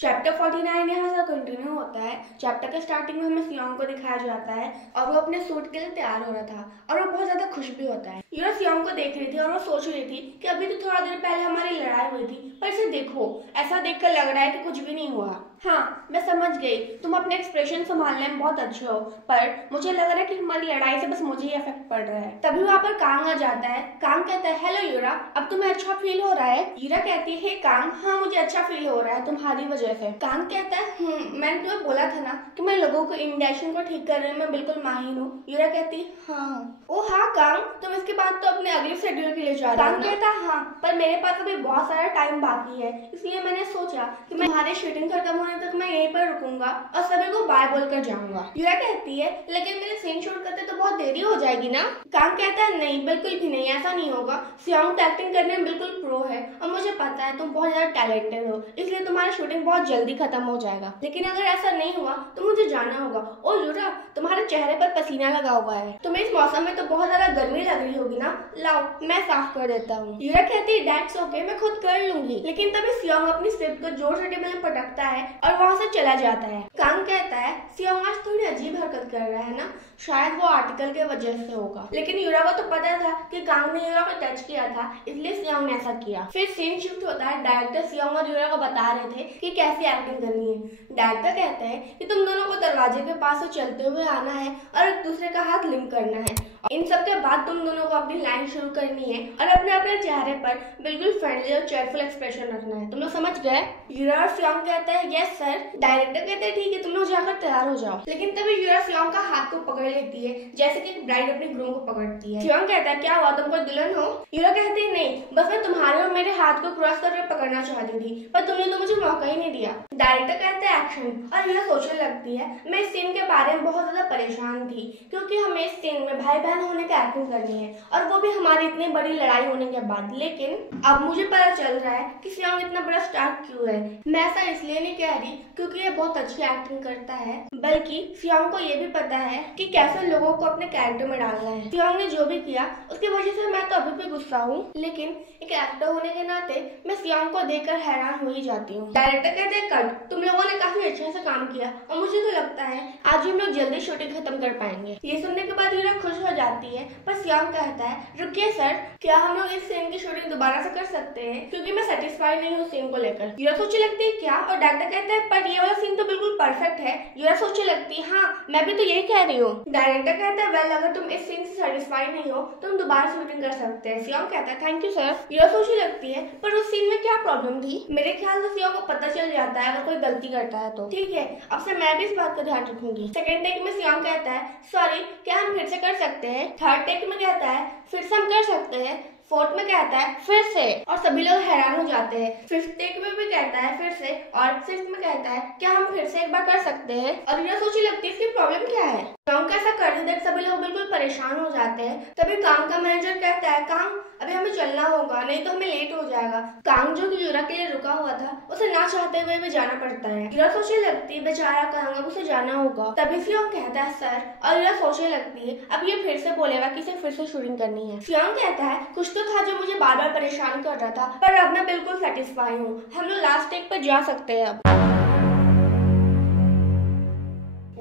Chapter 49 यहाँ से continue होता है। चैप्टर के स्टार्टिंग में हमें सियोंग को दिखाया जाता है और वो अपने सूट के लिए तैयार हो रहा था और वो बहुत ज्यादा खुश भी होता है। यूरा सियोंग को देख रही थी और वो सोच रही थी कि अभी तो थोड़ा देर पहले हमारी लड़ाई हुई थी, पर इसे देखो, ऐसा देखकर लग रहा है कि कुछ भी नहीं हुआ। हाँ, मैं समझ गई, तुम अपने एक्सप्रेशन संभालने में बहुत अच्छे हो, पर मुझे लग रहा है कि हमारी लड़ाई से बस मुझे ही इफेक्ट पड़ रहा है। तभी वहाँ पर कांग आ जाता है। कांग कहता है, हेलो यूरा, अब तुम्हें अच्छा फील हो रहा है? यूरा कहती है, हे कांग, हाँ मुझे अच्छा फील हो रहा है तुम्हारी वजह से। कांग कहता है, मैंने तुम्हें बोला था ना कि मैं लोगों को इंडिएशन को ठीक करने में बिल्कुल माहिर हूँ। यूरा कहती है, हाँ। ओ हाँ कांग, तुम इसके बाद तो अपने अगले शेड्यूल के लिए जा रहे हो। कांग कहता है, हाँ, पर मेरे पास अभी बहुत सारा टाइम बाकी है, इसलिए मैंने सोचा कि मैं तुम्हारे शूटिंग खत्म होने तक मैं यहीं पर रुकूंगा और सभी को बाय बोलकर जाऊंगा। यूरा कहती है, लेकिन मेरे सीन शूट करते तो बहुत देरी हो जाएगी ना? कांग कहता है, नहीं, बिल्कुल भी नहीं, ऐसा नहीं होगा। सियोंग तो एक्टिंग करने में बिल्कुल प्रो है और मुझे पता है तुम बहुत ज्यादा टैलेंटेड हो, इसलिए तुम्हारा शूटिंग बहुत जल्दी खत्म हो जाएगा। लेकिन अगर ऐसा नहीं हुआ तो मुझे जाना होगा। ओ यूरा, तुम्हारे चेहरे पर पसीना लगा हुआ है, तुम्हें इस मौसम में तो बहुत ज्यादा गर्मी लग रही होगी ना? लाओ, मैं साफ कर देता हूँ। यूरा कहती है, दैट्स ओके, मैं खुद कर लूंगी। लेकिन तभी सियोंग अपनी स्लिप को जोर से टेबल में पटकता है और वहाँ से चला जाता है। कांग कहता है, सियोंग आज थोड़ी अजीब हरकत कर रहा है ना, शायद वो आर्टिकल के वजह से होगा। लेकिन यूरा को तो पता था कि कांग ने यूरा को टच किया था, इसलिए सियोंग ने ऐसा किया। फिर सीन शिफ्ट होता है। डायरेक्टर सियोंग और यूरा को बता रहे थे कि कैसे एक्टिंग करनी है। डायरेक्टर कहते हैं कि तुम दोनों को दरवाजे के पास से चलते हुए आना है और एक दूसरे का हाथ लिंक करना है। इन सब के बाद तुम दोनों को अपनी लाइन शुरू करनी है और अपने अपने चेहरे पर बिल्कुल फ्रेंडली और चेयरफुल एक्सप्रेशन रखना है। तुम लोग समझ गए? यूरा और सियोंग कहता है, यस सर। डायरेक्टर कहते हैं, ठीक है, तुम लोग जाकर तैयार हो जाओ। लेकिन तभी यूरा सियोंग का हाथ को पकड़ लेती है, जैसे कि ब्राइड अपने ग्रूम को पकड़ती है। सियोंग कहता है, क्या हुआ, तुम कोई दुल्हन हो? यूरा कहती है, नहीं, बस मैं तुम्हारे और मेरे हाथ को क्रॉस करके पकड़ना चाहती थी, पर तुमने तो मुझे मौका ही नहीं दिया। डायरेक्टर कहते हैं, एक्शन। और यूरा सोचने लगती है, मैं इस सीन के बारे में बहुत ज्यादा परेशान थी, क्योंकि हमें इस सीन में भाई बहन होने का एक्टिंग करनी है और वो भी हमारी इतनी बड़ी लड़ाई होने के बाद। लेकिन अब मुझे पता चल रहा है कि सियोंग इतना बड़ा स्टार क्यों है। मैं ऐसा इसलिए नहीं कह रही क्योंकि ये बहुत अच्छी एक्टिंग करता है, बल्कि सियोंग को ये भी पता है कि कैसे लोगों को अपने कैरेक्टर में डालना है। सियोंग ने जो भी किया उसकी वजह से मैं तो अभी भी गुस्सा हूँ, लेकिन एक एक्टर होने के नाते मैं सियोंग को देखकर हैरान हो ही जाती हूँ। डायरेक्टर कहते हैं, कट, तुम लोगों ने काफी अच्छे से काम किया और मुझे तो लगता है आज हम लोग जल्दी शूटिंग खत्म कर पाएंगे। ये सुनने के बाद यूरा खुश हो जाती है, पर सियोंग कहता है, रुकिए सर, क्या हम लोग इस सीन की शूटिंग दोबारा से कर सकते हैं, क्योंकि मैं सेटिस्फाइड नहीं हूँ सीन को लेकर। यूरा सोचने लगती है, क्या? और डायरेक्टर कहता है, पर ये वाला सीन तो बिल्कुल परफेक्ट है। यूरा सोचने लगती है, हाँ मैं भी तो यही कह रही हूँ। डायरेक्टर कहता है, वेल, अगर तुम इस सीन से सेटिस्फाइड नहीं हो तो हम दोबारा शूटिंग कर सकते हैं। सियोंग कहता है, थैंक यू सर। यूरा सोचने लगती है, पर उस सीन में क्या प्रॉब्लम थी? मेरे ख्याल से सियोंग को पता चल जाता है अगर कोई गलती करता है तो। ठीक है, अब से मैं भी इस बात का ध्यान रखूंगी। सेकंड टेक में सियोंग कहता है, सॉरी, क्या हम फिर से कर सकते हैं? थर्ड टेक में कहता है, फिर से हम कर सकते हैं। फोर्थ में कहता है, फिर से, और सभी लोग हैरान हो जाते हैं। फिफ्थ टेक में भी कहता है, फिर से, और सिक्स्थ में कहता है, क्या हम फिर से एक बार कर सकते हैं? और यूरा सोचने लगती है, इसकी प्रॉब्लम क्या है? काम कैसा कर देते, सभी लोग बिल्कुल परेशान हो जाते हैं। तभी काम का मैनेजर कहता है, काम, अभी हमें चलना होगा, नहीं तो हमें लेट हो जाएगा। काम जो कि यूरा के लिए रुका हुआ था, उसे ना चाहते हुए भी जाना पड़ता है। यूरा सोचने लगती है, बेचारा काम, अब उसे जाना होगा। तभी सियोंग कहता है, सर, और यूरा सोचने लगती है, अब ये फिर से बोलेगा कि इसे फिर से शूटिंग करनी है। सियोंग कहता है, कुछ तो था जो मुझे बार बार परेशान कर रहा था, पर अब मैं बिल्कुल सेटिस्फाई हूँ, हम लोग लास्ट टेक पर जा सकते हैं अब।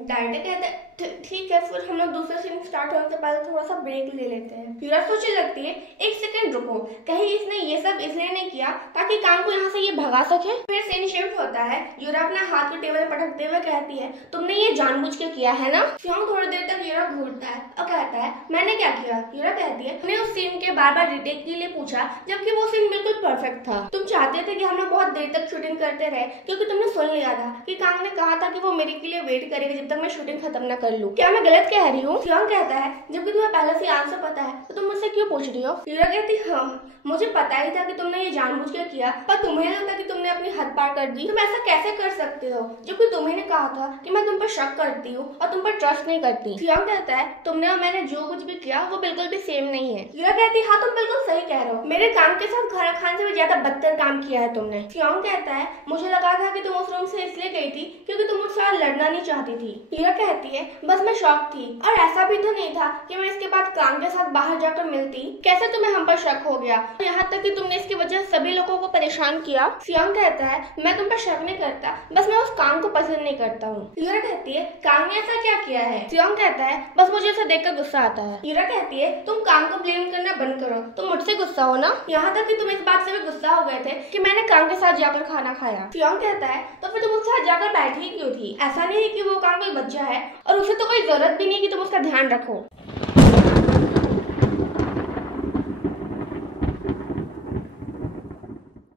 डायरेक्टर कहते हैं, ठीक है, फिर हम लोग दूसरा सीन स्टार्ट होने से पहले थोड़ा सा ब्रेक ले लेते हैं। यूरा सोचने लगती है, एक सेकंड रुको, कहीं इसने ये सब इसलिए नहीं किया ताकि काम को यहाँ से ये भगा सके? फिर सीन शिफ्ट होता है। यूरा अपना हाथ को टेबल पर पटकते हुए कहती है, तुमने ये जानबूझ के किया है ना? सियोंग थोड़ी देर तक यूरा घूरता है और कहता है, मैंने क्या किया? यूरा कहती है, तुमने उस सीन के बार बार रिटेक के लिए पूछा, जबकि वो सीन बिल्कुल परफेक्ट था। तुम चाहते थे कि हम लोग बहुत देर तक शूटिंग करते रहे, क्योंकि तुमने सुन लिया था कि काम ने कहा था कि वो मेरे के लिए वेट करेगा जब तक मैं शूटिंग खत्म न कर लूं। क्या मैं गलत कह रही हूँ? सियोंग कहता है, जबकि तुम्हें पहले से आंसर पता है तो तुम मुझसे क्यों पूछ रही हो? यूरा कहती, हाँ, मुझे पता ही था कि तुमने ये जानबूझ के किया, पर तुम्हें लगता कि तुमने अपनी हद पार कर दी। तुम ऐसा कैसे कर सकते हो, जबकि तुम्हें कहा था कि मैं तुम पर शक करती हूँ और तुम पर ट्रस्ट नहीं करती। सियोंग कहता है, तुमने और मैंने जो कुछ भी किया वो बिल्कुल भी सेम नहीं है। यूरा कहती, हाँ तुम बिल्कुल सही कह रहे हो, मेरे काम के साथ खाना खाने से भी ज्यादा बदतर काम किया है तुमने। सियोंग कहता है, मुझे लगा था कि तुम उस रूम से इसलिए गई थी क्योंकि तुम मुझसे लड़ना नहीं चाहती थी। यूरा कहती है बस मैं शॉक थी और ऐसा भी तो नहीं था कि मैं इसके बाद कांग के साथ बाहर जाकर मिलती। कैसे तुम्हें हम पर शक हो गया, यहाँ तक कि तुमने इसकी वजह से सभी लोगों को परेशान किया। सियोंग कहता है मैं तुम पर शक नहीं करता, बस मैं उस कांग को पसंद नहीं करता हूँ। यूरा कहती है कांग ने ऐसा क्या किया है? सियोंग कहता है बस मुझे उसे देखकर गुस्सा आता है। यूरा कहती है तुम कांग को ब्लेम करना बंद करो, तुम मुझसे गुस्सा हो ना, यहाँ तक कि तुम इस बात से भी गुस्सा हो गए थे कि मैंने कांग के साथ जाकर खाना खाया। सियोंग कहता है तो फिर तुम उसके साथ जाकर बैठी क्यों थी? ऐसा नहीं है कि वो कांग कोई बच्चा है और उसे तो कोई जरूरत भी नहीं कि तुम उसका ध्यान रखो।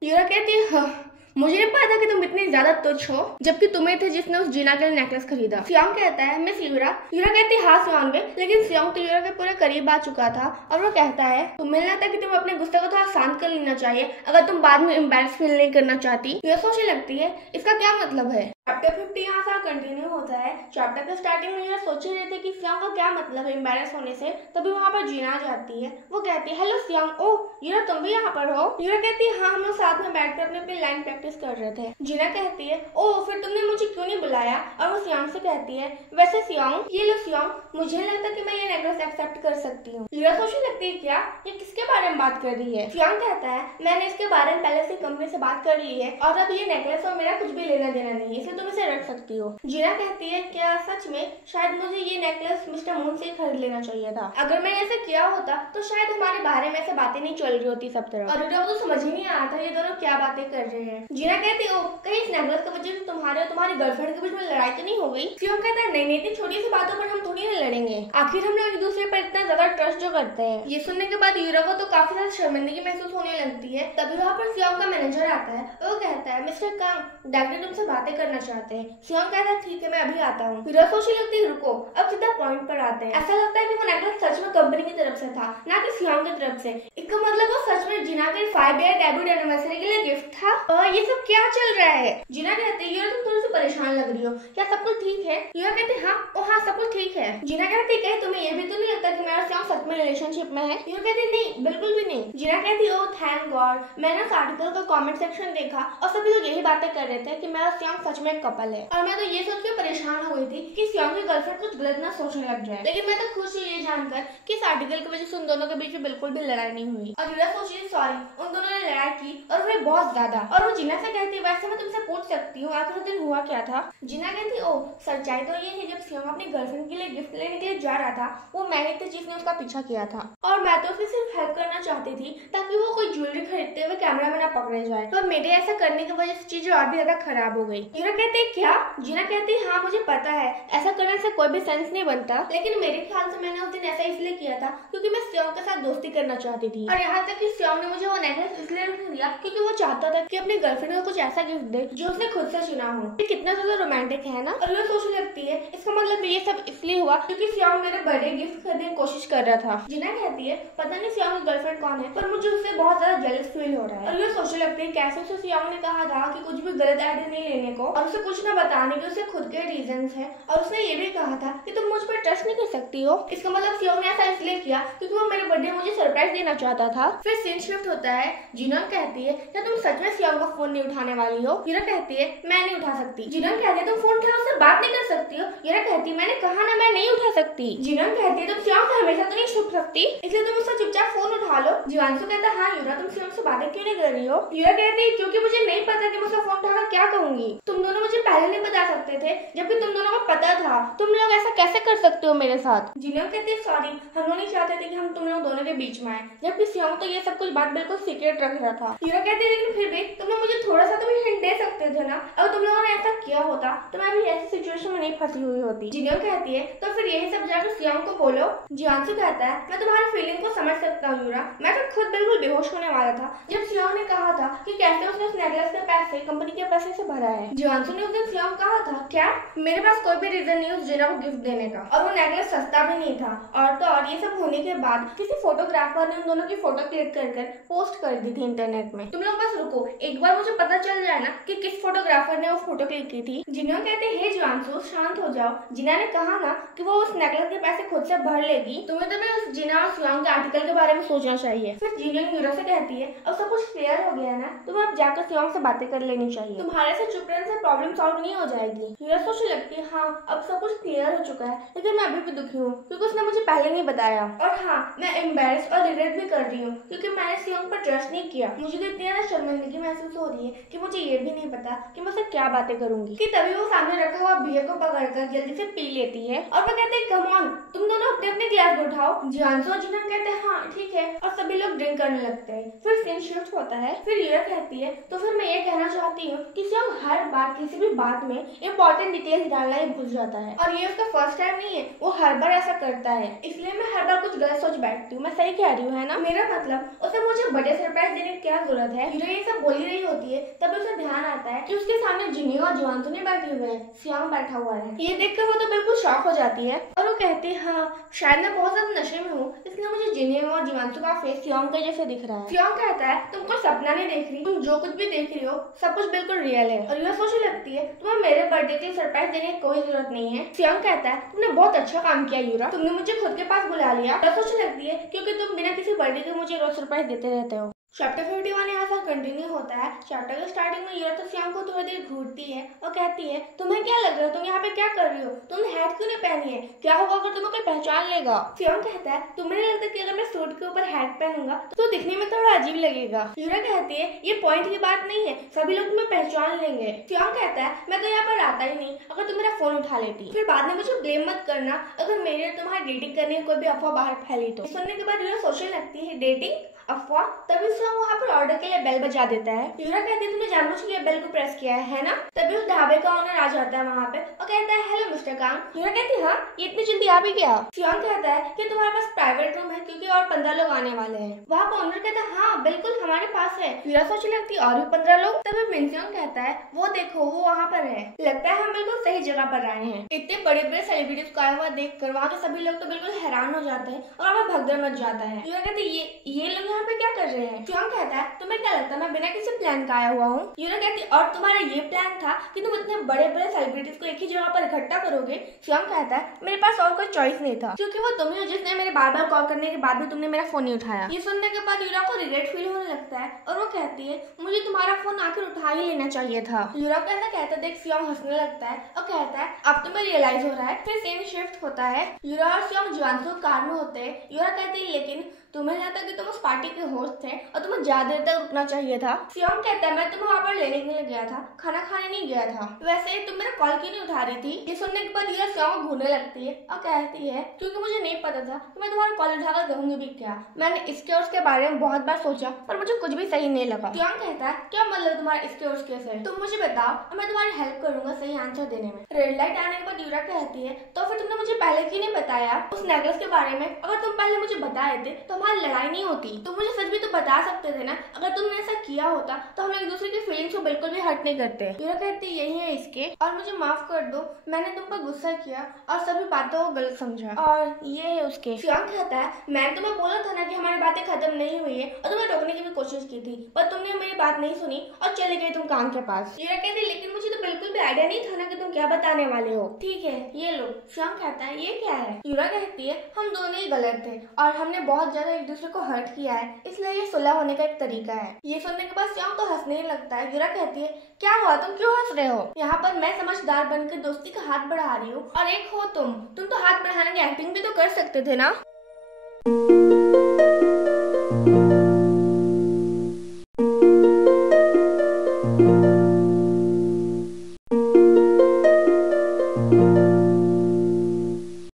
यूरा कहती है हाँ, मुझे नहीं पता कि तुम इतनी ज्यादा तुच्छ हो, जबकि तुम्हें थे जिसने उस जीना के लिए नेकलेस खरीदा। सियोंग कहता है मिस यूरा। यूरा कहती है हाँ सियोंग, लेकिन सियोंग तो यूरा के पूरे करीब आ चुका था और वो कहता है तुम्हें लगता है कि तुम्हें अपने गुस्से को थोड़ा शांत कर लेना चाहिए अगर तुम बाद में एम्बैरेस फील नहीं करना चाहती। यूरा सोचने लगती है इसका क्या मतलब है। चैप्टर 50 यहाँ से कंटिन्यू होता है। चैप्टर के स्टार्टिंग में यूरा सोच रहे थे कि सियोंग का क्या मतलब है एम्बैरेस होने से, तभी वहाँ पर जीना जाती है। वो कहती है हेलो सियोंग, ओह यूरा तुम भी यहाँ पर हो? यूरा कहती है हाँ, हम लोग साथ में बैठकर अपनी लाइन प्रैक्टिस कर रहे थे। जीना कहती है ओह फिर तुमने मुझे क्यों नहीं बुलाया? और वो सियोंग से कहती है वैसे सियोंग, ये लो सियोंग, मुझे नहीं लगता कि मैं ये नेकलेस एक्सेप्ट कर सकती हूँ। यूरा सोचने लगती है क्या ये किसके बारे में बात कर रही है? सियोंग कहता है मैंने इसके बारे में पहले से कंपनी से बात कर ली है और अब ये नेकलेस और मेरा कुछ भी लेना देना नहीं है, इसलिए तुम इसे रख सकती हो। जीना कहती है क्या सच में? शायद मुझे ये नेकलेस मिस्टर मून से खरीद लेना चाहिए था। अगर मैंने ऐसा किया होता तो शायद हमारे बारे में ऐसे बातें नहीं चल रही होती सब तरफ। और यूरा को तो समझ ही नहीं आ रहा था ये दोनों क्या बातें कर रहे हैं। जीना कहती है कहीं इस नेकलेस की वजह से तुम्हारे और तुम्हारी गर्लफ्रेंड के बीच में लड़ाई तो नहीं हो गई? सियोंग कहता है नहीं, इतनी छोटी सी बातों पर हम थोड़ी ना लड़ेंगे, आखिर हम लोग एक दूसरे पर इतना ज्यादा ट्रस्ट जो करते हैं। ये सुनने के बाद यूरा को तो काफी ज्यादा शर्मिंदगी महसूस होने लगती है। तभी वहाँ पर सियोंग का मैनेजर आता है। वो कहता है मिस्टर कांग, डायरेक्टर तुमसे बातें करना चाहते हैं। सियोंग कहता है ठीक है मैं अभी आता हूँ। यूरा सोचने लगती है रुको, अब सीधा पॉइंट पर आते हैं। ऐसा लगता है कि वो नेकलेस सच में कंपनी की तरफ से था, ना कि सियोंग की तरफ से। इसका मतलब वो सच में जीना के 5 ईयर डेब्यू एनिवर्सरी के लिए गिफ्ट था। ये सब क्या चल रहा है? जीना कहती है यूरा तुम थोड़ी सी परेशान लग रही हो, क्या सब कुछ ठीक है? यूरा कहती है हाँ सब कुछ ठीक है। जीना कहती है तुम्हें ये भी तो नहीं लगता कि मेरा सियोंग सच में रिलेशनशिप में है? यूरा कहती है नहीं बिल्कुल भी नहीं। जीना कहती है ओह थैंक गॉड, मैंने उस आर्टिकल का कमेंट सेक्शन देखा और सभी लोग यही बातें कर रहे थे कि मेरा सियोंग सच में एक कपल है और मैं तो ये सोच के परेशान हो गई थी कि सियोंग की गर्लफ्रेंड कुछ गलत ना सोचने लग जाए। लेकिन मैं तो खुश हूँ ये जानकर कि इस आर्टिकल की वजह से उन दोनों के बीच में बिल्कुल भी लड़ाई नहीं हुई। और यूरा सोच रही सॉरी, उन दोनों ने लड़ाई की और फिर बहुत ज्यादा। और वो जीना से कहती है वैसे मैं तुमसे पूछ सकती हूँ आखिर उस दिन हुआ क्या था? जीना कहती ओह सच्चाई तो ये है जब सियोंग अपनी गर्लफ्रेंड के लिए गिफ्ट लेने के लिए जा रहा था वो मैं ही थी जिसने उसका पीछा किया था और मैं तो उसकी सिर्फ हेल्प करना चाहती थी ताकि वो कोई ज्वेलरी खरीदते हुए कैमरा में ना पकड़े जाए। तो मेरे ऐसा करने की वजह से चीजें और भी ज्यादा खराब हो गई। यूरा कहती है क्या? जीना कहती है हाँ मुझे पता है ऐसा करने से कोई भी सेंस नहीं बनता, लेकिन मेरे ख्याल से मैंने उस दिन ऐसा इसलिए किया था क्योंकि मैं सियोंग के साथ दोस्ती करना चाहती थी और यहाँ तक कि सियोंग ने मुझे वो नेकलेस इसलिए नहीं दिया क्योंकि वो चाहता था कि अपनी गर्लफ्रेंड को कुछ ऐसा गिफ्ट दे जो उसने खुद से चुना हो। ये कितना ज्यादा रोमांटिक है ना? और वो सोचने लगती है इसका मतलब ये सब इसलिए हुआ क्योंकि सियोंग मेरे बर्थडे गिफ्ट खरीदने की कोशिश कर रहा था। जीना कहती है पता नहीं सियोंग की गर्लफ्रेंड कौन है पर मुझे उससे बहुत ज्यादा जेलस फील हो रहा है। और ये सोचने लगती है कैसे उसे सियोंग ने कहा था कि कुछ भी गलत आइडिया नहीं लेने को और उसे कुछ ना बताने के उसे खुद के रीजंस है और उसने ये भी कहा था कि तुम मुझ पर ट्रस्ट नहीं कर सकती हो। इसका मतलब सियोंग ने ऐसा इसलिए किया क्योंकि वो मेरे बर्थडे मुझे सरप्राइज देना चाहता था। फिर सीन शिफ्ट होता है। जीना कहती है क्या तुम सच में सियोंग का फोन नहीं उठाने वाली हो? यूरा कहती है मैं नहीं उठा सकती। जीना कहती है तुम फोन उठा उससे बात नहीं कर सकती हो? यूरा कहती है मैंने कहा ना मैं नहीं उठा सकती। जीना कहती है तुम सियोंग से हमेशा तो नहीं छुप सकती, इसलिए तुम उससे चुपचाप फोन उठा लो। जीवांशु कहता है हाँ यूरा तुम सियोंग से बातें क्यों नहीं कर रही हो? यूरा कहती है क्योंकि मुझे नहीं पता कि मैं उसका फोन उठाकर क्या कहूंगी। तुम दोनों मुझे पहले नहीं बता सकते थे जबकि तुम दोनों को पता था। तुम लोग ऐसा कैसे कर सकते हो मेरे साथ? जीना कहती है सॉरी, हम लोग नहीं चाहते थे कि हम तुम लोग दोनों के बीच में आए, जबकि सियोंग तो ये सब कुछ बात बिल्कुल सीक्रेट रख रहा था। यूरा कहती है लेकिन फिर भी तुम लोग मुझे थोड़ा सा तो भी हिंट दे सकते थे ना, अगर तुम लोगों ने ऐसा किया होता तो मैं भी ऐसी सिचुएशन में नहीं फंसी हुई होती। जीना कहती है तो फिर यही सब जाकर सियोंग को बोलो। जियांशु कहता है मैं तुम्हारी फीलिंग को समझ सकता हूँ यूरा, मैं तो खुद बिल्कुल बेहोश होने वाला था जब सियोंग ने कहा था कि कैसे उसने उस नेकलेस के पैसे कंपनी के पैसे से भरा है। जियांशु ने उस दिन सियोंग कहा था क्या मेरे पास कोई भी रीजन नहीं उस जीना को गिफ्ट देने का और वो नेकलेस सस्ता भी नहीं था। और तो और ये सब होने के बाद किसी फोटोग्राफर ने उन दोनों की फोटो क्लिक कर पोस्ट कर दी थी इंटरनेट में। तुम लोग बस रुको, एक बार मुझे पता चल जाए ना कि किस फोटोग्राफर ने वो फोटो क्लिक की होती थी। जिन्हों कहते हे जुआनसू शांत हो जाओ। जिना ने कहा ना कि वो उस नेकलेस के पैसे खुद से भर लेगी। तुम्हें उस जिना और सियोंग के आर्टिकल के बारे में सोचना चाहिए। फिर जिन्हों यूरा से कहती है अब सब कुछ क्लियर हो गया है ना, तुम्हें अब जाकर सियोंग से बातें कर लेनी चाहिए। तुम्हारे से चुप रहने से प्रॉब्लम सॉल्व नहीं हो जाएगी। यूरा सोचने लगती है हाँ अब सब कुछ क्लियर हो चुका है, लेकिन मैं अभी भी दुखी हूँ क्योंकि उसने मुझे पहले नहीं बताया। और हाँ मैं एम्बेरस और रिग्रेट भी कर रही हूँ क्योंकि मैंने सियोंग पर ट्रस्ट नहीं किया। मुझे तो इतनी ज्यादा शर्मिंदगी महसूस हो रही है कि मुझे ये भी नहीं पता कि मैं उससे क्या बातें करूंगी। कि तभी वो सामने रखा हुआ बियर को पकड़कर जल्दी से पी लेती है और वो कहते हैं कम ऑन तुम दोनों अपने अपने ग्लास में उठाओ। जियानसो और जिनम कहते हैं हाँ ठीक है और सभी लोग ड्रिंक करने लगते हैं। फिर सीन शिफ्ट होता है। फिर यूरा कहती है तो फिर मैं ये कहना चाहती हूँ कि सियोंग हर बार किसी भी बात में इम्पोर्टेंट डिटेल्स डालना ही भूल जाता है और ये उसका फर्स्ट टाइम नहीं है, वो हर बार ऐसा करता है। इसलिए मैं हर बार कुछ गलत सोच बैठती हूँ। मैं सही कह रही हूँ है ना? मेरा मतलब उसे मुझे बड़े सरप्राइज देने की क्या जरूरत है। यूरा ये सब बोल ही रही होती है तब उसे ध्यान आता है कि उसके सामने जिन्हों और जुआनसो नहीं बैठे हुए हैं, सियोंग बैठा हुआ है। ये देखकर वो तो बिल्कुल शॉक हो जाती है और वो कहती है हाँ शायद मैं बहुत ज्यादा नशे में हूँ इसलिए मुझे जिन्हों और जुआनसो का फेस सियोंग के जैसे दिख रहा है। सियोंग कहता है तुम कोई सपना नहीं देख रही, तुम जो कुछ भी देख रही हो सब कुछ बिल्कुल रियल है। और यह सोचने लगती है तुम्हें मेरे बर्थडे के सरप्राइज देने की कोई जरूरत नहीं है। सियोंग कहता है तुमने बहुत अच्छा काम किया यूरा, तुमने मुझे खुद के पास बुला लिया। और सोचने लगती है क्योंकि तुम बिना किसी बर्थडे के मुझे रोज सरप्राइज देते रहते हो। चैप्टर 51 यहाँ से कंटिन्यू होता है। चैप्टर के स्टार्टिंग में यूरा तो सियोंग को थोड़ी देर घूरती है और कहती है तुम्हें क्या लग रहा है, तुम यहाँ पे क्या कर रही हो, तुमने हैट क्यों नहीं पहनी है, क्या होगा अगर तुम्हें कोई पहचान लेगा। सियोंग कहता है तुम्हें नहीं लगता कि अगर मैं सूट के ऊपर हैट पहनूंगा तो दिखने में थोड़ा अजीब लगेगा। यूरा कहती है ये पॉइंट की बात नहीं है, सभी लोग तुम्हें पहचान लेंगे। सियोंग कहता है मैं तो यहाँ पर आता ही नहीं अगर तुम मेरा फोन उठा लेती, फिर बाद में मुझे ब्लेम मत करना अगर मेरे और तुम्हारी डेटिंग करने की कोई भी अफवाह बाहर फैली तो। सुनने के बाद यूरा सोचने लगती है डेटिंग अफवाह। तभी सियोंग वहाँ पर ऑर्डर के लिए बेल बजा देता है। यूरा कहती है तुमने जानबूझ के बेल को प्रेस किया है ना? तभी उस ढाबे का ओनर आ जाता है वहाँ पे और कहता है हेलो मिस्टर कांग। यूरा कहती है हाँ ये इतनी जल्दी आ भी गया। सियोंग कहता है कि तुम्हारे पास प्राइवेट रूम है क्योंकि और 15 लोग आने वाले हैं। वहाँ पर ओनर कहता है हाँ बिल्कुल हमारे पास है। यूरा सोचने लगती है और भी 15 लोग। तभी मिनसियोंग कहता है वो देखो वो वहाँ पर है, लगता है हम बिल्कुल सही जगह पर आए हैं। इतने बड़े बड़े सेलिब्रिटीज को आया हुआ देख कर वहाँ के सभी लोग तो बिल्कुल हैरान हो जाते हैं और वहाँ भगदड़ मच जाता है। यूरा कहती है ये लोग यहाँ पे क्या कर रहे हैं? सियोंग कहता है तुम्हें क्या लगता है मैं बिना किसी प्लान का आया हुआ हूँ? यूरा कहती और तुम्हारा ये प्लान था कि तुम इतने बड़े बड़े सेलिब्रिटीज को एक ही जगह पर इकट्ठा करोगे? सियोंग कहता है मेरे पास और कोई चॉइस नहीं था क्योंकि वो तुम ही हो जिसने मेरे बार बार कॉल करने के बाद भी तुमने मेरा फोन नहीं उठाया। ये सुनने के बाद यूरा को रिग्रेट फील होने लगता है और वो कहती है मुझे तुम्हारा फोन आखिर उठा ही लेना चाहिए था। यूरा कहता देख सियोंग हंसने लगता है और कहता है अब तुम्हें रियलाइज हो रहा है। फिर सीन शिफ्ट होता है। यूरा और सियोंग जुआनसो कार में होते हैं। यूरा कहते हैं लेकिन तुम्हें लगता कि तुम उस पार्टी के होस्ट थे और तुम्हें ज्यादा देर तक रुकना चाहिए था। सियोंग कहता है मैं तुम्हें वहाँ पर लेने के लिए गया था, खाना खाने नहीं गया था। वैसे तुम मेरा कॉल क्यों नहीं उठा रही थी? ये सुनने के बाद यूरा सियोंग घूरने लगती है और कहती है क्योंकि मुझे नहीं पता था कि मैं तुम्हारा कॉल उठाकर कहूंगी भी क्या। मैंने इसके और उसके बारे में बहुत बार सोचा पर मुझे कुछ भी सही नहीं लगा। सियोंग कहता है क्या मतलब तुम्हारा इसके और उसके से? तुम मुझे बताओ और मैं तुम्हारी हेल्प करूंगा सही आंसर देने में। रेड लाइट आने के बाद यूरा कहती है तो फिर तुमने मुझे पहले क्यों नहीं बताया उस नेकलेस के बारे में? अगर तुम पहले मुझे बता देते तो हमारी लड़ाई नहीं होती। तुम मुझे सच भी तो बता सकते थे ना, अगर तुमने ऐसा किया होता तो हम एक दूसरे की फीलिंग्स को बिल्कुल भी हर्ट नहीं करते। यूरा कहती यही है इसके और मुझे माफ कर दो, मैंने तुम पर गुस्सा किया और सभी बातों को गलत समझा और ये है उसके। सियोंग कहता है मैंने तुम्हें बोला था ना कि हमारी बातें खत्म नहीं हुई है और तुम्हें रोकने की भी कोशिश की थी पर तुमने मेरी बात नहीं सुनी और चले गए तुम कांग के पास। यूरा कहती लेकिन मुझे तो बिल्कुल भी आइडिया नहीं था ना कि तुम क्या बताने वाले हो। ठीक है ये लो। सियोंग कहता है ये क्या है? यूरा कहती है हम दोनों ही गलत थे और हमने बहुत ज्यादा एक दूसरे को हर्ट किया है इसलिए ये सुलह होने का एक तरीका है। ये सुनने के बाद सियोंग तो हंसने लगता है। यूरा कहती है क्या हुआ तुम क्यों हंस रहे हो? यहाँ पर मैं समझदार बनकर दोस्ती का हाथ बढ़ा रही हूँ और एक हो तुम तो हाथ बढ़ाने की एक्टिंग भी तो कर सकते थे ना।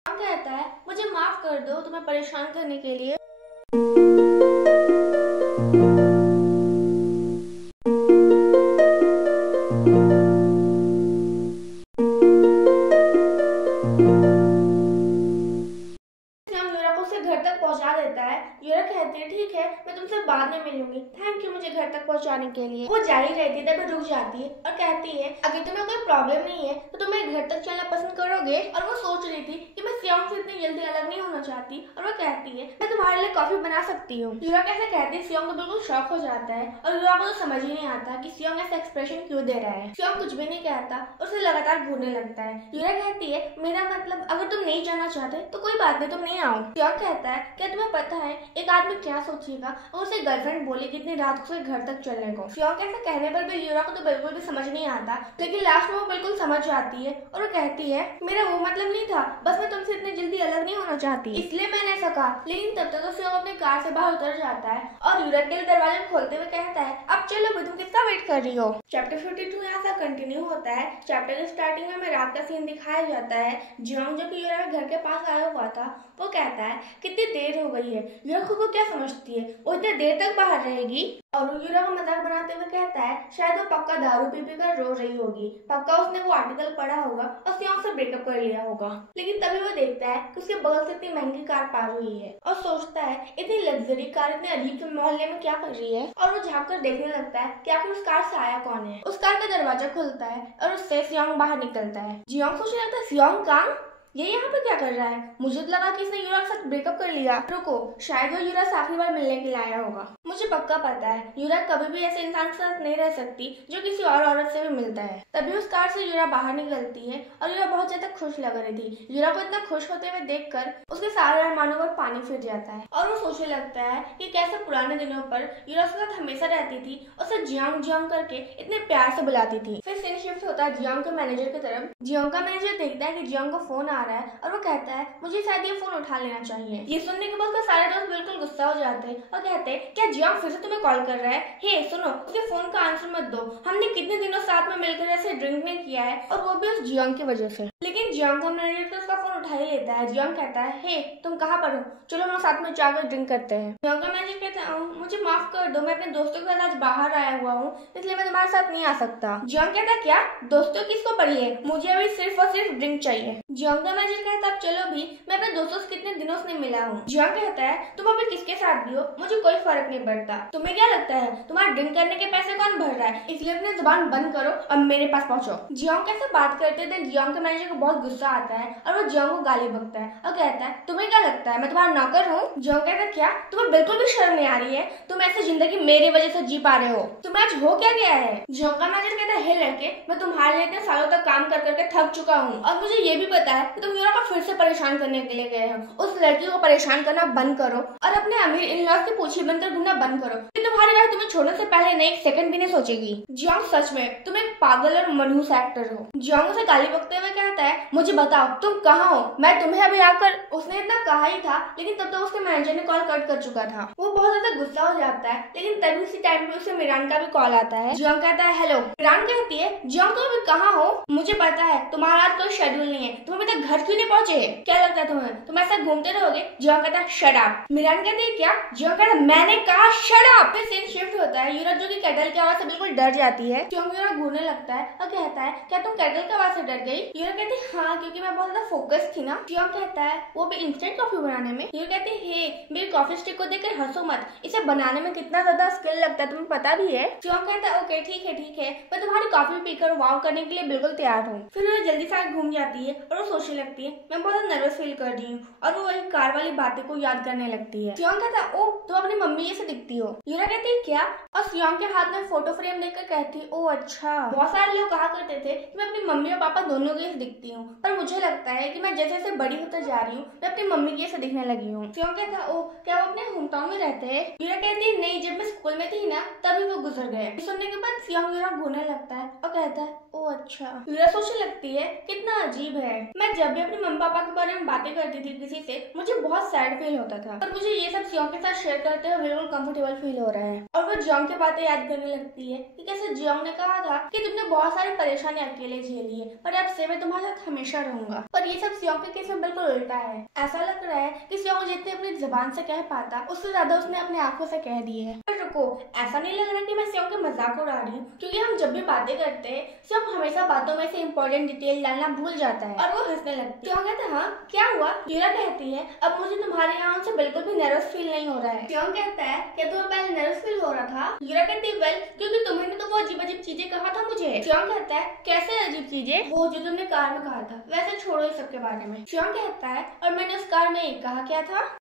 कहता है मुझे माफ कर दो तुम्हें परेशान करने के लिए। पहुंचाने के लिए। वो जा ही रहती है तभी रुक जाती है और कहती है अगर तुम्हें कोई प्रॉब्लम नहीं है तो तुम मेरे घर तक चलना पसंद करोगे। और वो सोच रही थी कि मैं सियोंग से इतनी जल्दी अलग नहीं होना चाहती और वो कहती है मैं तुम्हारे लिए कॉफी बना सकती हूँ। यूरा कैसे कहती है, सियोंग तो बिल्कुल शॉक हो जाता है और यूरा को तो समझ ही नहीं आता कि सियोंग ऐसा एक्सप्रेशन क्यों दे रहा है। सियोंग कुछ भी नहीं कहता और उसे लगातार घूरने लगता है। यूरा कहती है मेरा मतलब अगर तुम नहीं जाना चाहते तो कोई बात नहीं, तुम नहीं आओ। सियोंग कहता है क्या तुम्हें पता है एक आदमी क्या सोचेगा और उसे गर्लफ्रेंड बोले कितनी रात को घर तक चलने को। सियोंग ऐसा कहने पर भी यूरा को तो बिल्कुल भी समझ नहीं आता, लेकिन लास्ट में वो बिल्कुल समझ जाती है और वो कहती है मेरा वो मतलब नहीं था, बस मैं तुमसे इतनी जल्दी अलग नहीं होना चाहती इसलिए मैंने ऐसा कहा। लेकिन तब तक तो सियोंग अपनी कार से बाहर उतर जाता है और यूरा के लिए दरवाजा खोलते हुए कहता है अब चलो भी, तुम कितना वेट कर रही हो। चैप्टर 52 यहाँ से कंटिन्यू होता है। चैप्टर के स्टार्टिंग में हमें रात का सीन दिखाया जाता है। जियोंग जो कि यूरा के घर के पास आया हुआ था वो कहता है कितनी देर हो गई है, यूरा खुद को क्या समझती है, वो इतनी देर तक बाहर रहेगी। और यूरा को मजाक बनाते हुए कहता है शायद वो पक्का दारू पी कर रो रही होगी, पक्का उसने वो आर्टिकल पढ़ा होगा और सियोंग से ब्रेकअप कर लिया होगा। लेकिन तभी वो देखता है कि उसके बगल से इतनी महंगी कार पार हुई है और सोचता है इतनी लग्जरी कार इतने अजीब से मोहल्ले में क्या कर रही है। और वो झाँक कर देखने लगता है कि आखिर उस कार से आया कौन है। उस कार का दरवाजा खुलता है और उससे सियोंग बाहर निकलता है। जियोंग सोचने लगता है सियोंग कांग ये यहाँ पे क्या कर रहा है, मुझे तो लगा कि इसने यूरा के साथ ब्रेकअप कर लिया। रुको, शायद वो यूरा से आखिरी बार मिलने के लिए आया होगा। मुझे पक्का पता है यूरा कभी भी ऐसे इंसान के साथ नहीं रह सकती जो किसी और औरत से भी मिलता है। तभी उस कार से यूरा बाहर निकलती है और यूरा बहुत ज्यादा खुश लग रही थी। यूरा को इतना खुश होते हुए देखकर उसके सारे अरमानों पर पानी फिर जाता है और वो सोचने लगता है कि कैसे पुराने दिनों पर यूरा उसके साथ हमेशा रहती थी, उसे जियोंग जियोंग करके इतने प्यार से बुलाती थी। फिर सीन शिफ्ट होता है जियोंग के मैनेजर की तरफ। जियोंग का मैनेजर देखता है कि जियोंग को फोन आ रहा है और वो कहता है मुझे शायद ये फोन उठा लेना चाहिए। ये सुनने के बाद उसके सारे दोस्त बिल्कुल गुस्सा हो जाते हैं और कहते हैं क्या जियोंग फिर से तुम्हें कॉल कर रहा है, हे सुनो उसके फोन का आंसर मत दो, हमने कितने दिनों साथ में मिलकर ऐसे ड्रिंक नहीं किया है और वो भी उस जियोंग की वजह से। लेकिन जियोंग का मैनेजर तो उसका फोन उठा ही लेता है। जियोंग कहता है हे तुम कहाँ पर हो, चलो हम साथ में जाकर ड्रिंक करते हैं। जियोंग का मैनेजर कहता है मुझे माफ कर दो, मैं अपने दोस्तों के साथ आज बाहर आया हुआ हूँ इसलिए मैं तुम्हारे साथ नहीं आ सकता। जियोंग कहता है क्या दोस्तों किसको पड़ी है, मुझे अभी सिर्फ और सिर्फ ड्रिंक चाहिए। जियोंग का मैनेजर कहता है चलो भी, मैं अपने दोस्तों से कितने दिनों से नहीं मिला हूँ। जियोंग कहता है तुम अभी किसके साथ भी हो मुझे कोई फर्क नहीं पड़ता, तुम्हें क्या लगता है तुम्हारा ड्रिंक करने के पैसे कौन भर रहा है, इसलिए अपनी जुबान बंद करो और मेरे पास पहुंचो। जियोंग कैसे बात करते थे, जियोंग के मैनेजर को बहुत गुस्सा आता है और वो जियोंग को गाली बकता है और कहता है तुम्हें क्या लगता है मैं तुम्हारा नौकर हूँ। जियोंग कहता है क्या तुम्हें बिल्कुल भी शर्म नहीं आ रही है, तुम ऐसी जिंदगी मेरी वजह से जी पा रहे हो, तुम्हें आज हो क्या गया है। जियोंग का मैनेजर कहता है हे लड़के मैं तुम्हारे लिए इतने सालों तक काम कर करके थक चुका हूँ और मुझे ये भी पता है कि तुम यूरा को फिर से परेशान करने के लिए गए हो। उस लड़की को परेशान करना बंद करो और अपने अमीर इन-लॉज की पूछी बनकर घूमना बंद करो, तुम्हारी वाइफ तुम्हें छोड़ने से पहले नहीं एक सेकंड भी नहीं सोचेगी। जियोंग सच में तुम एक पागल और मनहूस एक्टर हो। जियोंग उसे गाली बकते हुए कहता है मुझे बताओ तुम कहाँ हो, मैं तुम्हें अभी आकर। उसने इतना कहा ही था लेकिन तब तक उसके मैनेजर ने कॉल कट कर चुका था। वो बहुत ज्यादा गुस्सा हो जाता है लेकिन तभी उसी टाइम पे उसे मिरान का भी कॉल आता है। जियोंग कहता है हेलो। मिरान कहती है जियोंग तुम अभी कहाँ हो, मुझे पता है तुम्हारा आज कोई शेड्यूल नहीं है, तुम अभी तक घर क्यों नहीं पहुंचे, क्या लगता है तुम्हें तुम ऐसा घूमते रहोगे। जियोंग कहता है शट अप। मिरान कहती है क्या, जियोंग कहता है मैंने कहा शट अप। फिर सीन शिफ्ट होता है। यूरा जो कि कैटल की आवाज से बिल्कुल डर जाती है। जियोंग यूरा घूरने लगता है और कहता है क्या तुम कैटल की आवाज से डर गई। यूरा कहती है हाँ क्योंकि मैं बहुत ज्यादा फोकस थी ना। जियोंग कहता है वो भी इंस्टेंट कॉफी बनाने में। यूरा कहती है हे मेरी कॉफी स्टिक को देखकर हंसो मत, इसे बनाने में कितना ज्यादा स्किल लगता है तुम्हें पता भी है। जियोंग कहता है ओके ठीक है मैं तुम्हारी कॉफी पीकर वाव करने के लिए बिल्कुल तैयार हूँ। फिर वो जल्दी से घूम जाती है और वो सोचने लगती है मैं बहुत नर्वस फील कर रही हूँ और वो वही कार वाली बातें को याद करने लगती है। जियोंग कहता है ओ तुम अपनी मम्मी जैसे दिखती हो। यूरा कहती है क्या, और जियोंग के हाथ में फोटो फ्रेम देखकर कहती है ओ अच्छा। बहुत सारे लोग कहा करते थे कि मैं अपनी मम्मी और पापा दोनों की जैसे दिखती हूँ पर मुझे लगता है कि मैं जैसे जैसे बड़ी होते जा रही हूँ मैं अपनी मम्मी की जैसे दिखने लगी हूँ। जियोंग कहता है ओ क्या वो अपने होम टाउन में रहते हैं। यूरा कहती है नहीं जब मैं स्कूल में थी ना तभी वो गुजर गए। सुनने के बाद जियोंग यूरा घूरने लगता है और कहता है ओ अच्छा। यूरा सोचने लगती है कितना अजीब है, मैं जब भी अपने मम्मी पापा के बारे में बातें करती थी किसी से मुझे बहुत सैड फील होता था पर मुझे ये सब जियोंग के साथ शेयर करते हुए बिल्कुल कंफर्टेबल फील हो रहा है। और वो जियोंग की बातें याद करने लगती है कि कैसे जियोंग ने कहा था कि तुमने बहुत सारी परेशानी अकेले झेली है पर अब से मैं तुम्हारे साथ हमेशा रहूंगा। पर ये सब जियोंग के केस में बिल्कुल उल्टा है। ऐसा लग रहा है कि जियोंग जितने अपनी जुबान से कह पाता उससे ज्यादा उसने अपनी आंखों से कह दिए है। पर रुको, ऐसा नहीं लग रहा कि मैं जियोंग के मजाक उड़ा रही हूँ क्योंकि हम जब भी बातें करते हैं जियोंग हमेशा बातों में से इम्पोर्टेंट डिटेल डालना भूल जाता है और वो हंसने लगने लगती है। कहता है हाँ क्या हुआ? यूरा कहती है अब मुझे तुम्हारे यहाँ से बिल्कुल भी नर्वस फील नहीं हो रहा है। श्योंग कहता है क्या तुम्हें पहले नर्वस फील हो रहा था? यूरा कहती है वेल क्योंकि तुम्हें तो वो अजीब अजीब चीजें कहा था मुझे। श्योंग कहता है कैसे अजीब चीजें? वो जो तुमने कार में कहा था। वैसे छोड़ो इस सब के बारे में। श्योंग कहता है और मैंने उस कार में कहा क्या था?